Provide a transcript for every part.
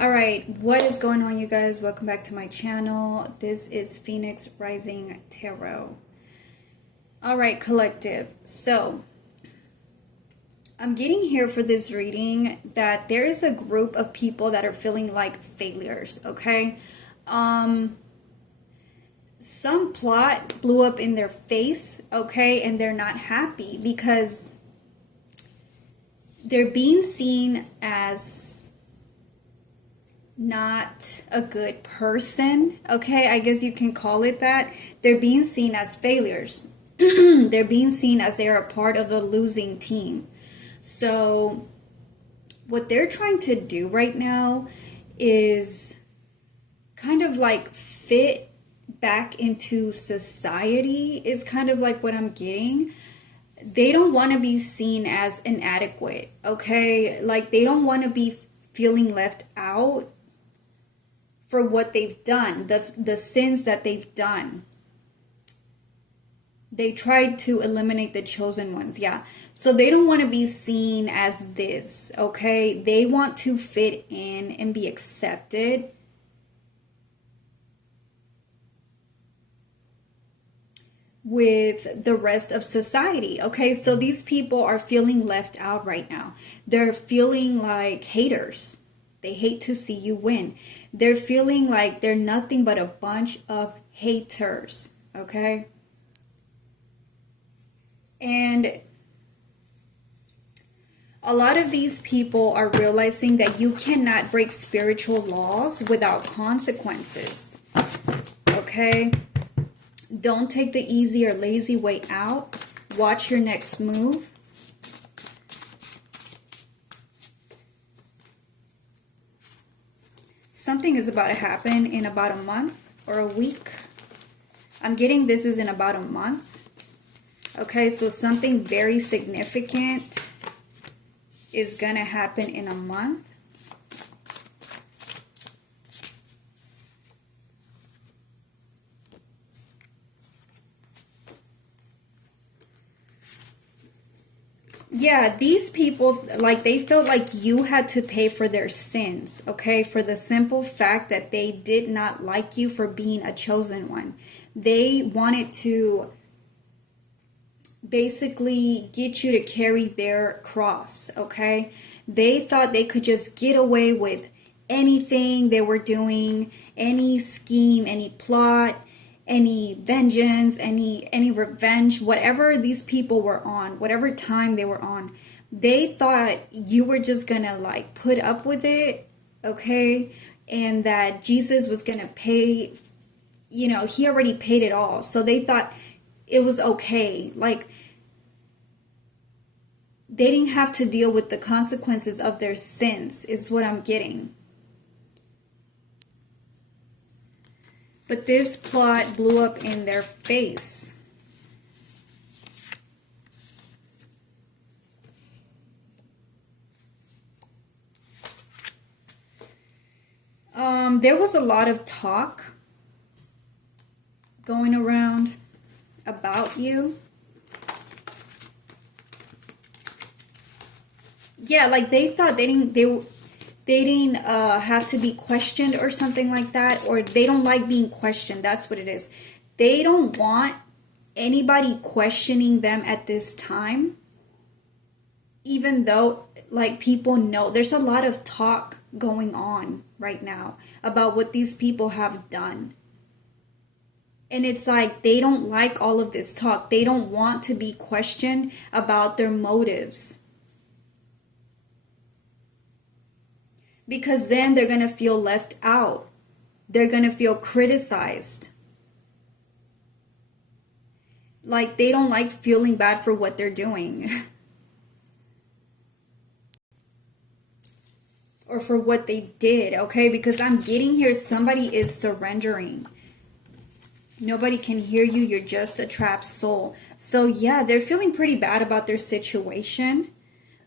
All right, what is going on, you guys? Welcome back to my channel. This is Phoenix Rising Tarot. All right, collective. So, I'm getting here for this reading that there is a group of people that are feeling like failures, okay? Some plot blew up in their face, okay? And they're not happy because they're being seen as not a good person, okay? I guess you can call it that. They're being seen as failures. They're being seen as they are a part of a losing team. So what they're trying to do right now is kind of like fit back into society is kind of like what I'm getting. They don't want to be seen as inadequate, okay? Like they don't want to be feeling left out for what they've done, the sins that they've done. They tried to eliminate the chosen ones, yeah. So they don't want to be seen as this, okay? They want to fit in and be accepted. With the rest of society, okay? So these people are feeling left out right now. They're feeling like haters. They hate to see you win. They're feeling like they're nothing but a bunch of haters, okay? And a lot of these people are realizing that you cannot break spiritual laws without consequences, okay? Don't take the easy or lazy way out. Watch your next move. Something is about to happen in about a month or a week. I'm getting this is in about a month. Okay, so something very significant is going to happen in a month. Yeah, these people, like, they felt like you had to pay for their sins, okay? For the simple fact that they did not like you for being a chosen one. They wanted to basically get you to carry their cross, okay? They thought they could just get away with anything they were doing, any scheme, any plot, any vengeance, any revenge, whatever these people were on, whatever time they were on, they thought you were just gonna like put up with it, okay? And that Jesus was gonna pay, you know, he already paid it all. So they thought it was okay. Like they didn't have to deal with the consequences of their sins, is what I'm getting. But this plot blew up in their face. There was a lot of talk going around about you. Yeah, like they thought they didn't have to be questioned or something like that, or they don't like being questioned. That's what it is. They don't want anybody questioning them at this time, even though like people know there's a lot of talk going on right now about what these people have done. And it's like they don't like all of this talk. They don't want to be questioned about their motives. Because then they're going to feel left out. They're going to feel criticized. Like they don't like feeling bad for what they're doing. Or for what they did, okay? Because I'm getting here somebody is surrendering. Nobody can hear you. You're just a trapped soul. So yeah, they're feeling pretty bad about their situation.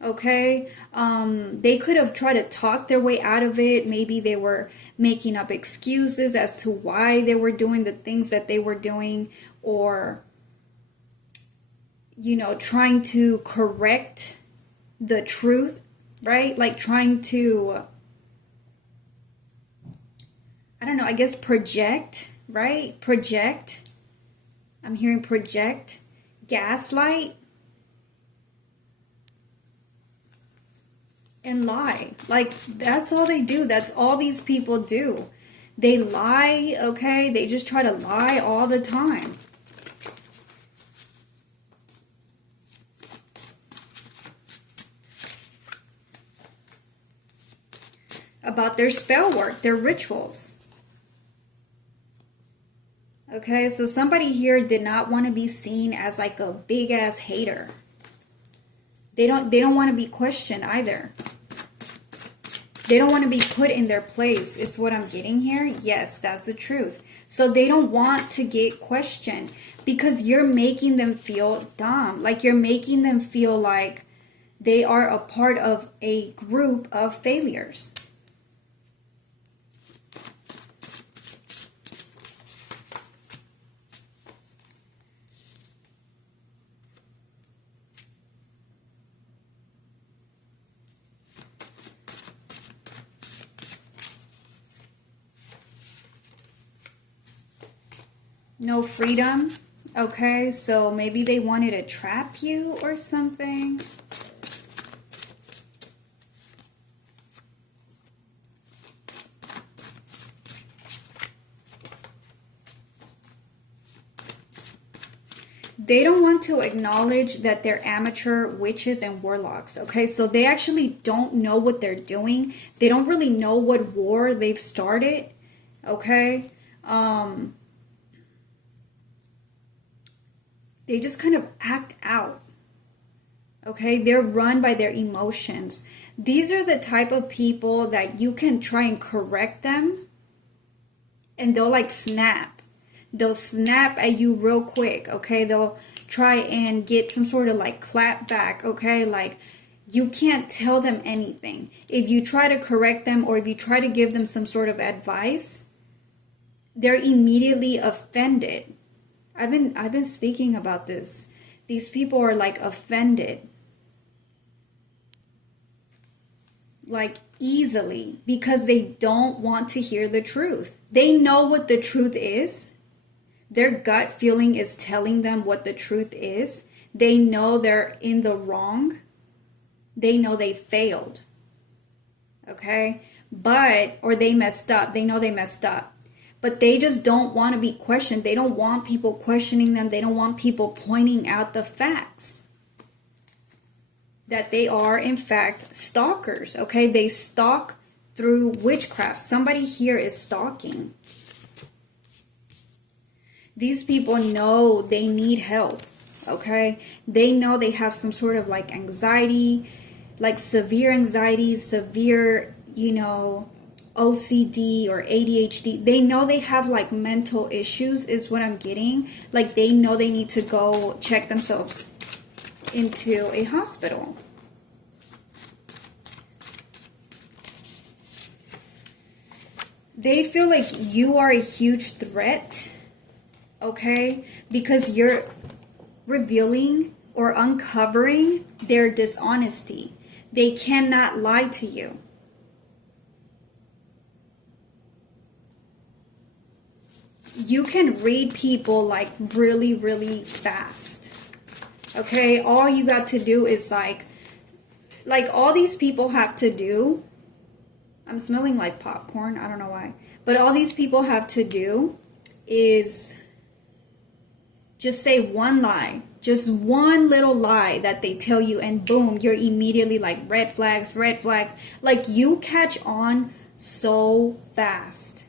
Okay, they could have tried to talk their way out of it. Maybe they were making up excuses as to why they were doing the things that they were doing, or you know, trying to correct the truth, right? Like trying to I don't know, I guess project, right? Project. I'm hearing project, gaslight, and lie. Like, that's all they do. That's all these people do. They lie, okay? They just try to lie all the time. About their spell work, their rituals. Okay, so somebody here did not want to be seen as like a big ass hater. They don't want to be questioned either. They don't want to be put in their place, is what I'm getting here. Yes, that's the truth. So they don't want to get questioned because you're making them feel dumb. Like you're making them feel like they are a part of a group of failures. No freedom. Okay, so maybe they wanted to trap you or something. They don't want to acknowledge that they're amateur witches and warlocks. Okay, so they actually don't know what they're doing. They don't really know what war they've started. Okay. They just kind of act out. Okay, they're run by their emotions. These are the type of people that you can try and correct them and they'll like snap. They'll snap at you real quick, okay? They'll try and get some sort of like clap back, okay? Like you can't tell them anything. If you try to correct them or if you try to give them some sort of advice, they're immediately offended. I've been speaking about this. These people are like offended. Like easily because they don't want to hear the truth. They know what the truth is. Their gut feeling is telling them what the truth is. They know they're in the wrong. They know they failed. Okay? Or they messed up. They know they messed up. But they just don't want to be questioned. They don't want people questioning them. They don't want people pointing out the facts. That they are, in fact, stalkers. Okay? They stalk through witchcraft. Somebody here is stalking. These people know they need help. Okay? They know they have some sort of like anxiety, like severe anxiety, severe, OCD or ADHD. They know they have like mental issues is what I'm getting. Like they know they need to go check themselves into a hospital. They feel like you are a huge threat, okay? Because you're revealing or uncovering their dishonesty. They cannot lie to you. You can read people like really, really fast. Okay, all you got to do is like all these people have to do. I'm smelling like popcorn. I don't know why. But all these people have to do is just say one lie. Just one little lie that they tell you and boom, you're immediately like red flags, red flags. Like you catch on so fast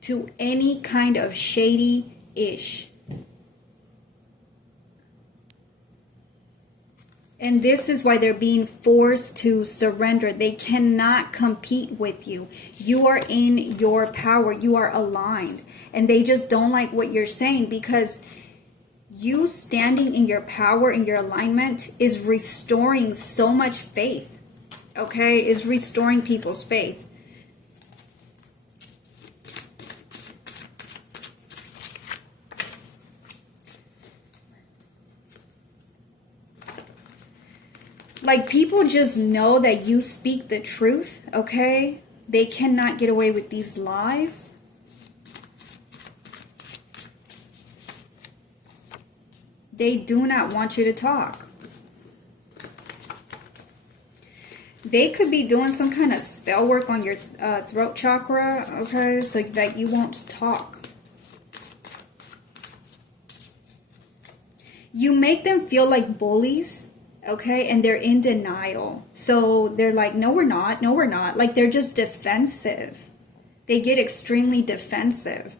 to any kind of shady-ish. And this is why they're being forced to surrender. They cannot compete with you. You are in your power. You are aligned. And they just don't like what you're saying because you standing in your power, in your alignment, is restoring so much faith. Okay? Is restoring people's faith. Like people just know that you speak the truth, okay? They cannot get away with these lies. They do not want you to talk. They could be doing some kind of spell work on your throat chakra, okay, so that you won't talk. You make them feel like bullies, okay, and they're in denial. So they're like, no, we're not. No, we're not. Like, they're just defensive. They get extremely defensive.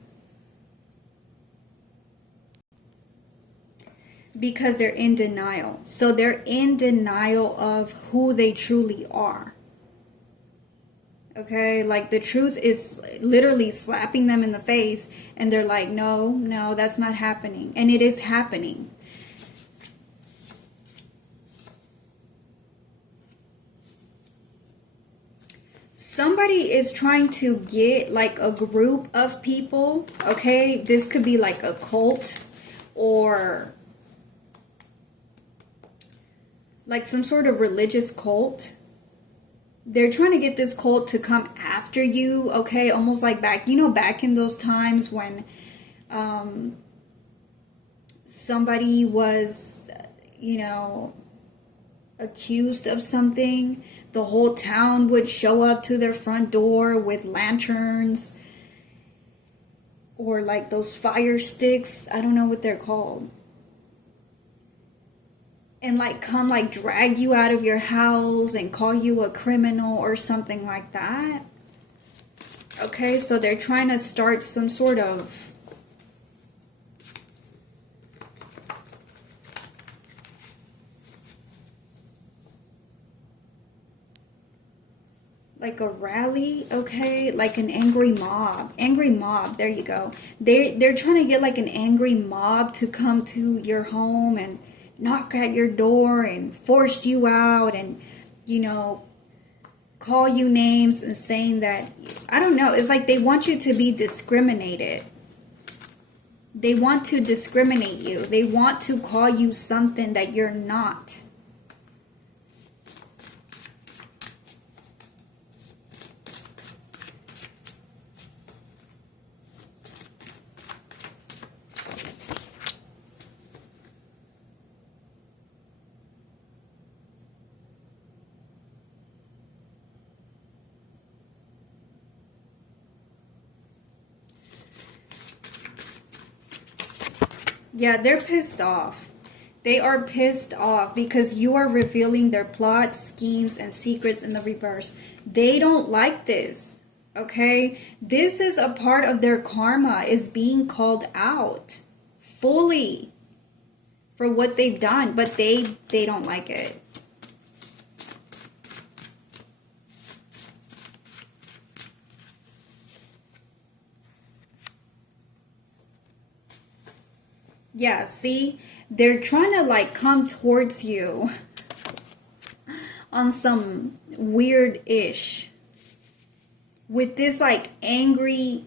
Because they're in denial. So they're in denial of who they truly are. Okay, like the truth is literally slapping them in the face, and they're like, no, no, that's not happening. And it is happening. Somebody is trying to get like a group of people, okay? This could be like a cult or like some sort of religious cult. They're trying to get this cult to come after you, okay? Almost like back, you know, back in those times when somebody was, you know, accused of something. The whole town would show up to their front door with lanterns or like those fire sticks. I don't know what they're called. And like come like drag you out of your house and call you a criminal or something like that. Okay, so they're trying to start some sort of like a rally, okay, like an angry mob. There you go. They're trying to get like an angry mob to come to your home and knock at your door and force you out and, you know, call you names and saying that, I don't know, it's like they want you to be discriminated. They want to discriminate you. They want to call you something that you're not. Yeah, they're pissed off. They are pissed off because you are revealing their plots, schemes, and secrets in the reverse. They don't like this, okay? This is a part of their karma, is being called out fully for what they've done, but they don't like it. Yeah, see, they're trying to like come towards you on some weird-ish with this like angry,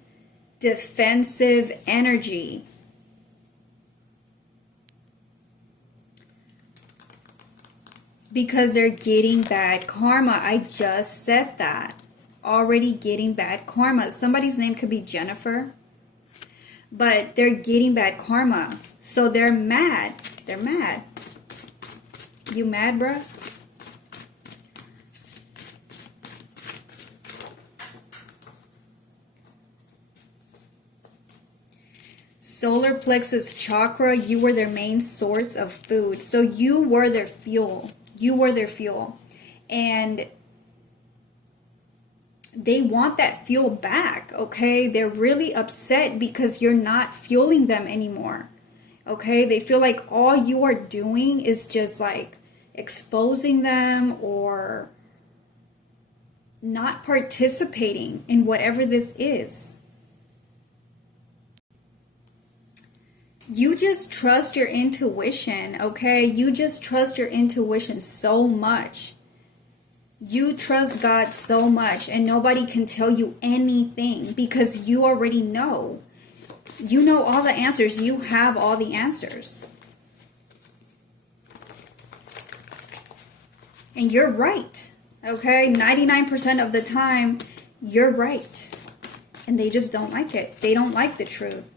defensive energy. Because they're getting bad karma. I just said that. Already getting bad karma. Somebody's name could be Jennifer. But they're getting bad karma. So they're mad. They're mad. You mad, bruh? Solar plexus chakra, you were their main source of food. So you were their fuel. You were their fuel. And they want that fuel back, okay? They're really upset because you're not fueling them anymore, okay? They feel like all you are doing is just like exposing them or not participating in whatever this is. You just trust your intuition, okay? You just trust your intuition so much. You trust God so much, and nobody can tell you anything because you already know. You know all the answers. You have all the answers. And you're right, okay? 99% of the time, you're right. And they just don't like it. They don't like the truth.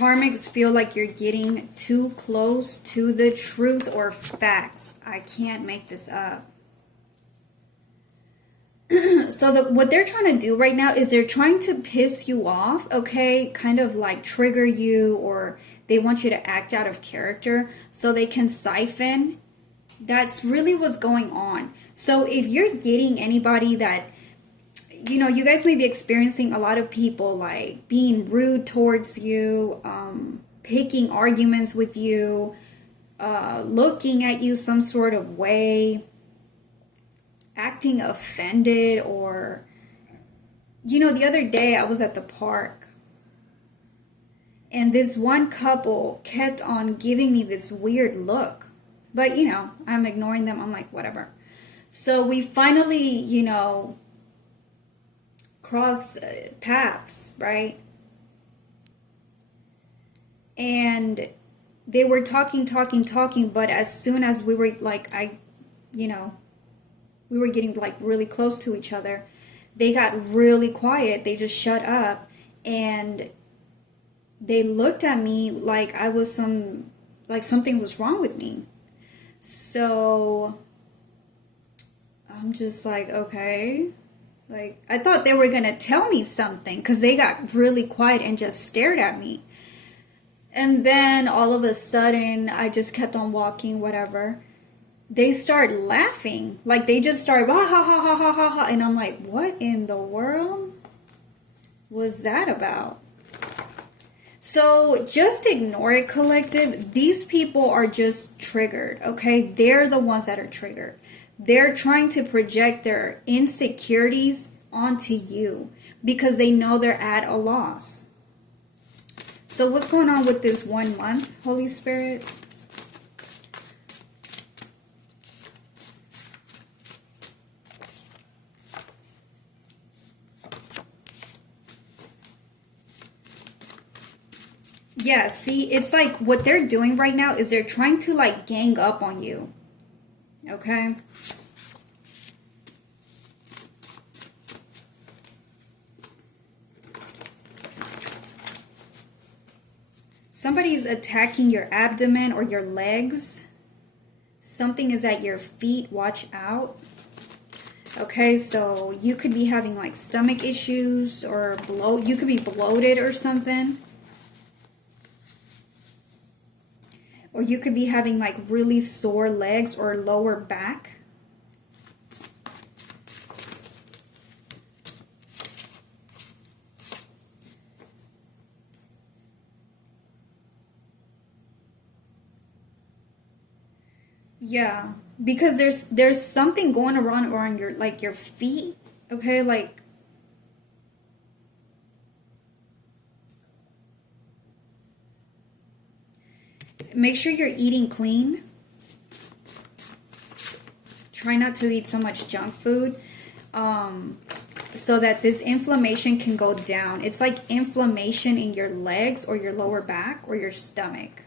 Karmics feel like you're getting too close to the truth or facts. I can't make this up. So what they're trying to do right now is they're trying to piss you off, okay? Kind of like trigger you, or they want you to act out of character so they can siphon. That's really what's going on. So if you're getting anybody that, you know, you guys may be experiencing a lot of people like being rude towards you, picking arguments with you, looking at you some sort of way, acting offended, or, you know, the other day I was at the park and this one couple kept on giving me this weird look, but you know, I'm ignoring them. I'm like, whatever. So we finally, you know, cross paths, right? And they were talking, but as soon as we were like, you know, we were getting like really close to each other, they got really quiet. They just shut up and they looked at me like I was like something was wrong with me. So I'm just like, okay. Like, I thought they were going to tell me something because they got really quiet and just stared at me. And then all of a sudden, I just kept on walking, whatever. They start laughing. Like, they just start, ha, ha, ha, ha, ha, ha, ha. And I'm like, what in the world was that about? So just ignore it, collective. These people are just triggered, okay? They're the ones that are triggered. They're trying to project their insecurities onto you because they know they're at a loss. So what's going on with this 1 month, Holy Spirit? Yeah, see, it's like what they're doing right now is they're trying to like gang up on you. Okay? Somebody's attacking your abdomen or your legs. Something is at your feet. Watch out. Okay, so you could be having like stomach issues or you could be bloated or something. Or you could be having like really sore legs or lower back. Yeah, because there's something going around your like your feet, okay? Like make sure you're eating clean. Try not to eat so much junk food, so that this inflammation can go down. It's like inflammation in your legs or your lower back or your stomach.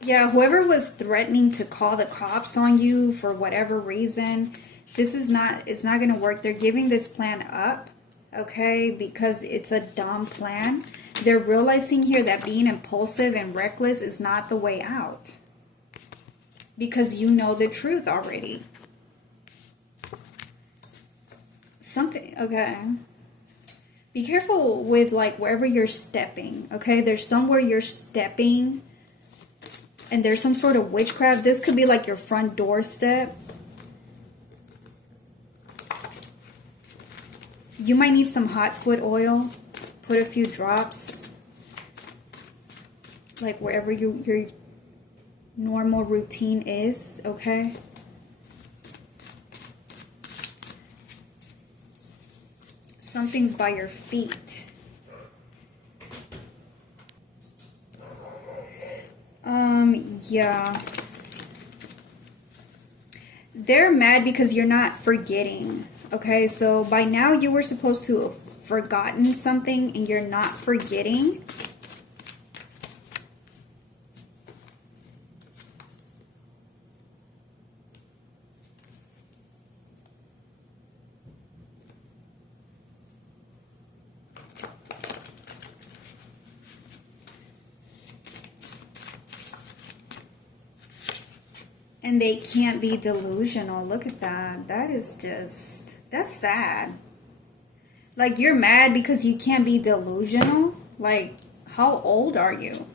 Yeah, whoever was threatening to call the cops on you for whatever reason, it's not going to work. They're giving this plan up, okay, because it's a dumb plan. They're realizing here that being impulsive and reckless is not the way out because you know the truth already. Something, okay. Be careful with like wherever you're stepping, okay? There's somewhere you're stepping and there's some sort of witchcraft. This could be like your front doorstep. You might need some hot foot oil. Put a few drops. Like wherever your normal routine is, okay? Something's by your feet. Yeah. They're mad because you're not forgetting. Okay, so by now you were supposed to have forgotten something and you're not forgetting. And they can't be delusional. Look at that. That is just, that's sad. Like, you're mad because you can't be delusional? Like, how old are you?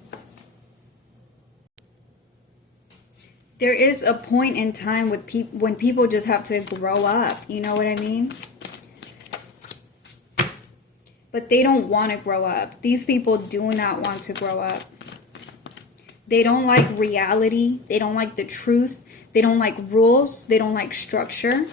There is a point in time with when people just have to grow up. You know what I mean? But they don't want to grow up. These people do not want to grow up. They don't like reality. They don't like the truth. They don't like rules. They don't like structure.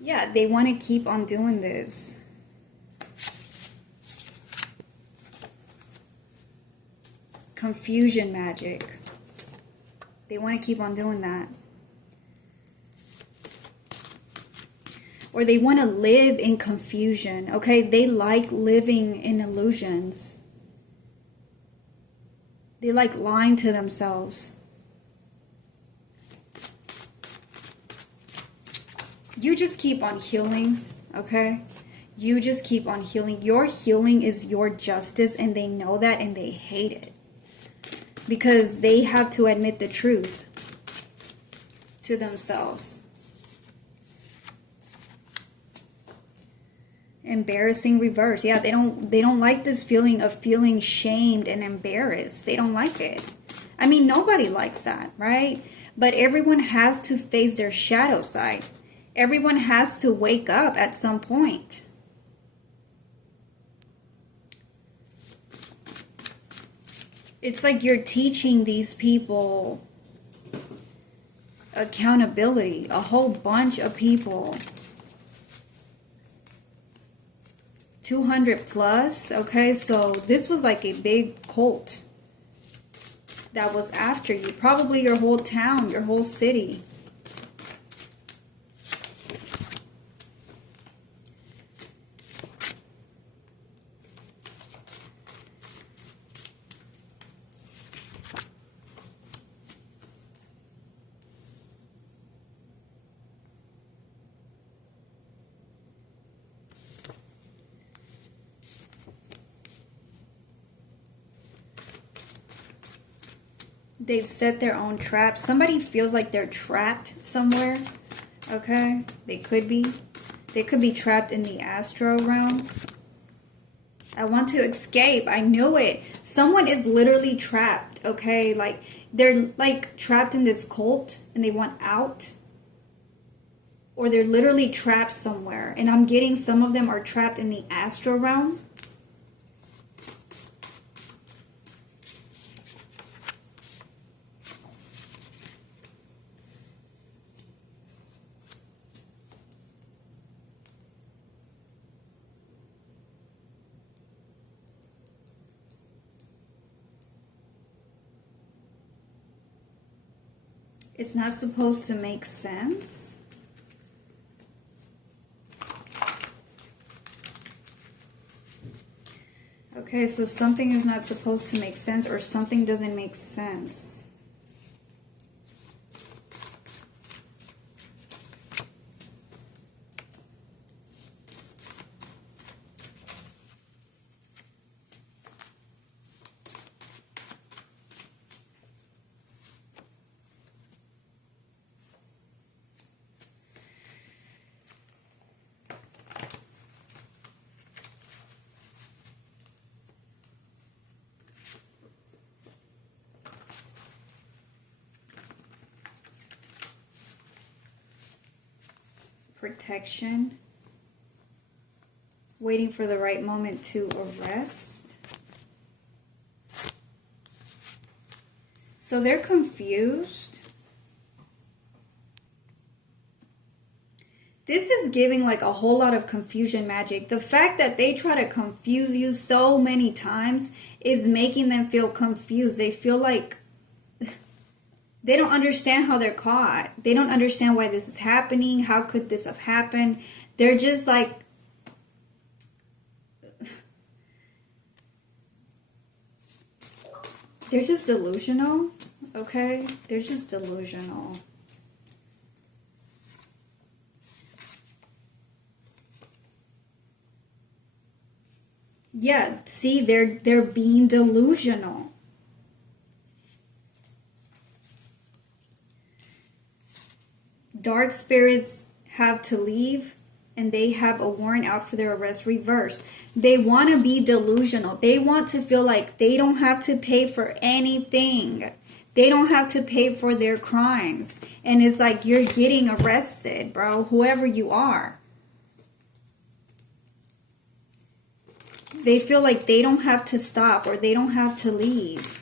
Yeah, they want to keep on doing this. Confusion magic. They want to keep on doing that. Or they want to live in confusion. Okay, they like living in illusions. They like lying to themselves. You just keep on healing, okay? You just keep on healing. Your healing is your justice, and they know that, and they hate it. Because they have to admit the truth to themselves. Embarrassing reverse. Yeah, they don't like this feeling of feeling shamed and embarrassed. They don't like it. I mean, nobody likes that, right? But everyone has to face their shadow side. Everyone has to wake up at some point. It's like you're teaching these people accountability, a whole bunch of people. 200 plus, okay, so this was like a big cult that was after you. Probably your whole town, your whole city. They've set their own traps. Somebody feels like they're trapped somewhere. Okay? They could be. They could be trapped in the astral realm. I want to escape. I knew it. Someone is literally trapped. Okay? Like, they're like trapped in this cult and they want out. Or they're literally trapped somewhere. And I'm getting some of them are trapped in the astral realm. It's not supposed to make sense. Okay, so something is not supposed to make sense or something doesn't make sense. Protection, waiting for the right moment to arrest. So they're confused. This is giving like a whole lot of confusion magic. The fact that they try to confuse you so many times is making them feel confused. They feel like they don't understand how they're caught. They don't understand why this is happening. How could this have happened? They're just like, they're just delusional, okay? They're just delusional. Yeah, see, they're being delusional. Dark spirits have to leave, and they have a warrant out for their arrest reversed. They want to be delusional. They want to feel like they don't have to pay for anything. They don't have to pay for their crimes. And it's like you're getting arrested, bro, whoever you are. They feel like they don't have to stop or they don't have to leave.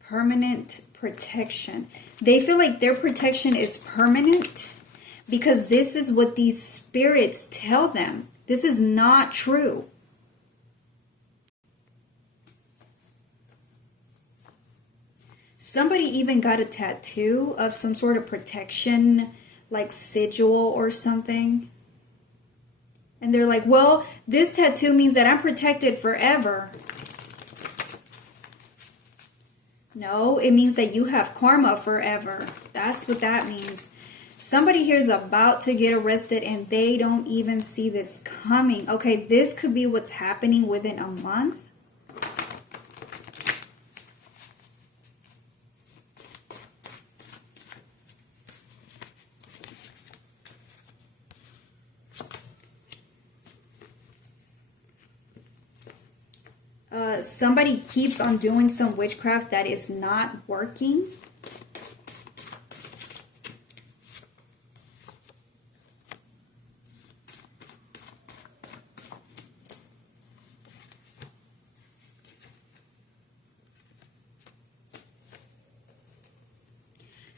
Permanent protection. They feel like their protection is permanent because this is what these spirits tell them. This is not true. Somebody even got a tattoo of some sort of protection, like sigil or something. And they're like, well, this tattoo means that I'm protected forever. No, it means that you have karma forever. That's what that means. Somebody here is about to get arrested and they don't even see this coming. Okay, this could be what's happening within a month. Somebody keeps on doing some witchcraft that is not working.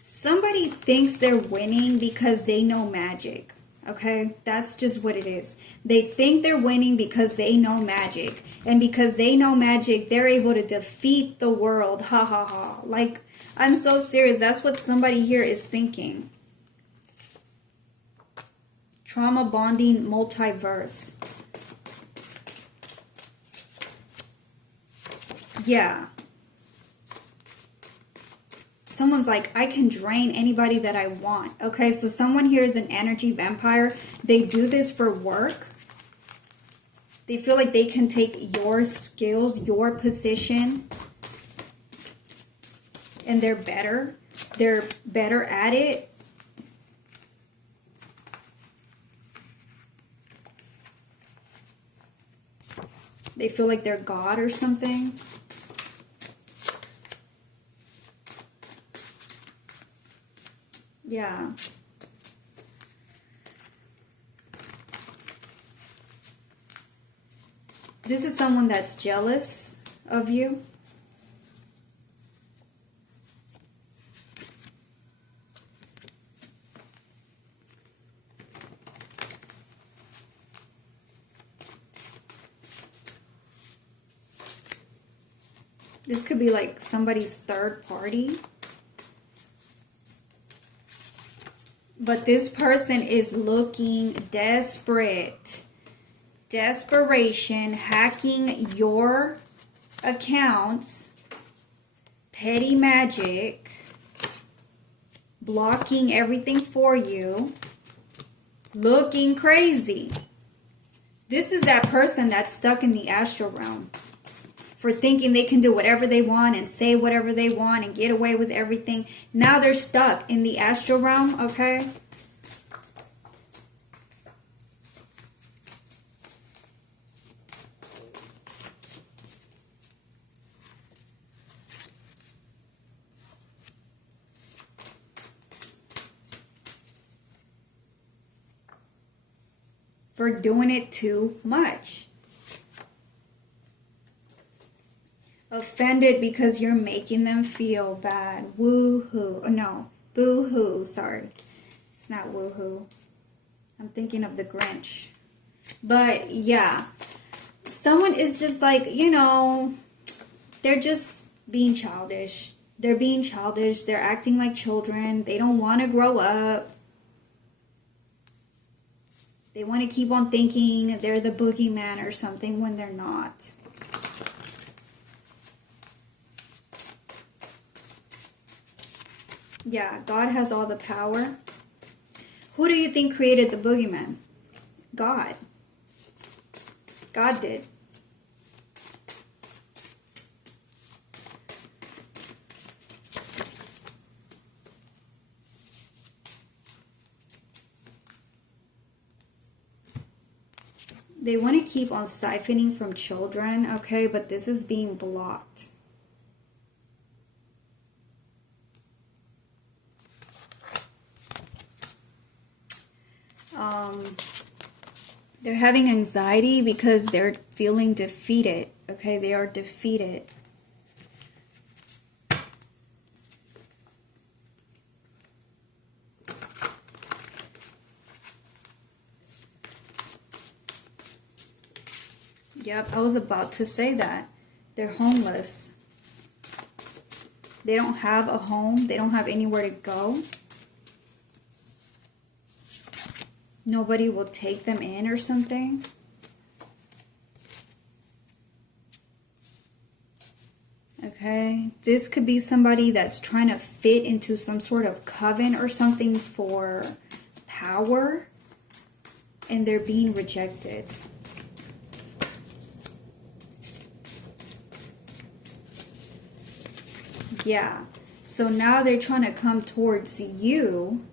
Somebody thinks they're winning because they know magic. Okay, that's just what it is. They think they're winning because they know magic. And because they know magic, they're able to defeat the world. Ha ha ha. Like, I'm so serious. That's what somebody here is thinking. Trauma bonding multiverse. Yeah. Someone's like, I can drain anybody that I want. Okay, so someone here is an energy vampire. They do this for work. They feel like they can take your skills, your position, and they're better. They're better at it. They feel like they're God or something. Yeah. This is someone that's jealous of you. This could be like somebody's third party. But this person is looking desperate. Desperation, hacking your accounts, petty magic, blocking everything for you, looking crazy. This is that person that's stuck in the astral realm for thinking they can do whatever they want and say whatever they want and get away with everything. Now they're stuck in the astral realm, okay? For doing it too much. Offended because you're making them feel bad. Woo-hoo. Oh, no. Boo-hoo. Sorry. It's not woo-hoo. I'm thinking of the Grinch. But, yeah. Someone is just like, you know, they're just being childish. They're being childish. They're acting like children. They don't want to grow up. They want to keep on thinking they're the boogeyman or something when they're not. Yeah, God has all the power. Who do you think created the boogeyman? God. God did. They want to keep on siphoning from children, okay, but this is being blocked. They're having anxiety because they're feeling defeated, okay? They are defeated. Yep, I was about to say that. They're homeless. They don't have a home. They don't have anywhere to go. Nobody will take them in or something. Okay, this could be somebody that's trying to fit into some sort of coven or something for power, and they're being rejected. Yeah, so now they're trying to come towards you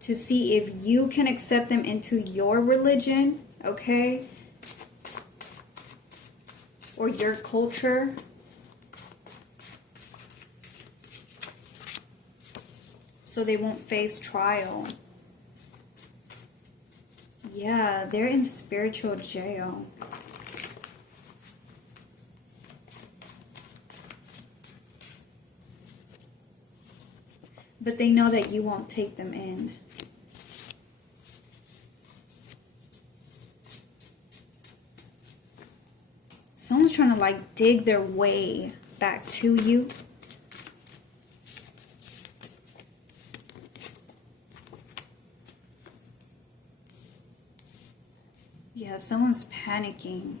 to see if you can accept them into your religion, okay? Or your culture. So they won't face trial. Yeah, they're in spiritual jail. But they know that you won't take them in. Someone's trying to like dig their way back to you. Yeah, someone's panicking.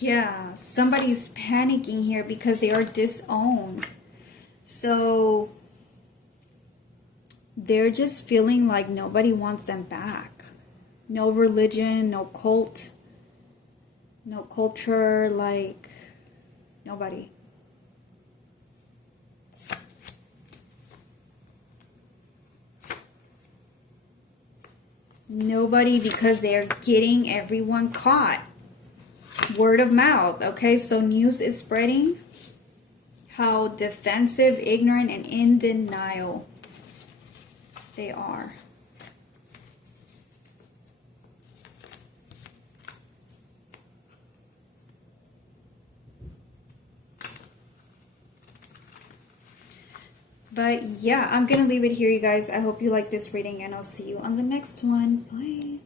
Yeah, somebody's panicking here because they are disowned. So they're just feeling like nobody wants them back. No religion, no cult, no culture, like nobody. Nobody, because they're getting everyone caught. Word of mouth, okay? So news is spreading how defensive, ignorant, and in denial they are. But yeah, I'm gonna leave it here, you guys. I hope you like this reading, and I'll see you on the next one. Bye.